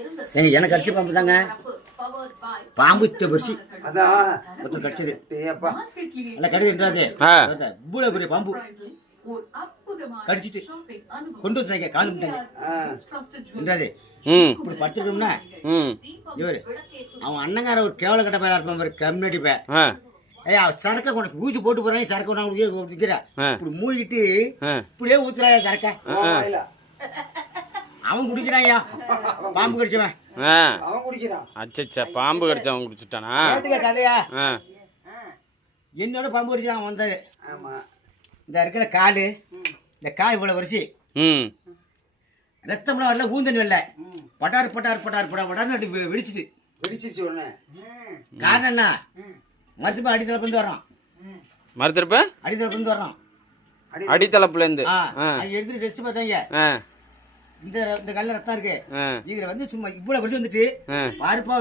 எனக்கு கடிச்ச பாம்பு தாங்க. பாம்பு பெருசு அதான் ஒருத்தர் கடிச்சது. நல்லா கடிக்கிறாது. இவ்வளவு பெரிய பாம்பு கடிச்சிட்டு கொண்டு வந்துட்டாங்க. காலு விட்டாங்க. இப்படி படுத்துட்டோம்னா இவரு அவன் அண்ணங்கார ஒரு கேவல கட்ட பேரா இருப்பான். கம்யூனிட்டி பே ஐயா சரக்கா கொண்டு ஊசி போட்டு போறாங்க. சரக்கு கொண்டாங்க இப்படி மூழ்கிட்டு இப்படியே ஊத்துறாங்க சரக்கா. அவன் குடிக்கிறான். பாம்பு கடிச்சவன் அவன் குடிக்கிறான். அச்சா பாம்பு கடிச்சவன் குடிச்சுட்டானா? கதையா என்னோட பாம்பு கடிச்சான். அவன் வந்தாரு. இந்த இருக்கிற காலு இந்த கால் இவ்வளவு வரிசை ரத்தம்லாம் வரல. ஊந்தன் வரல. பட்டார் பட்டார் பட்டார் பட்டார் பட்டார்னு வெடிச்சிருச்சு உடனே. காரணம் என்ன? மருத்துவ அடித்தளப்பு இருந்து வர்றான். மருத்துவ அடித்தளப்பு இருந்து வர்றான். அடித்தளப்புல இருந்து எடுத்துட்டு டெஸ்ட் பார்த்தாங்க. இந்த கல்ல ரத்தம் இருக்கு. இதுல வந்து சும்மா இவ்வளவு வருஷம் வந்துட்டு பாருப்பா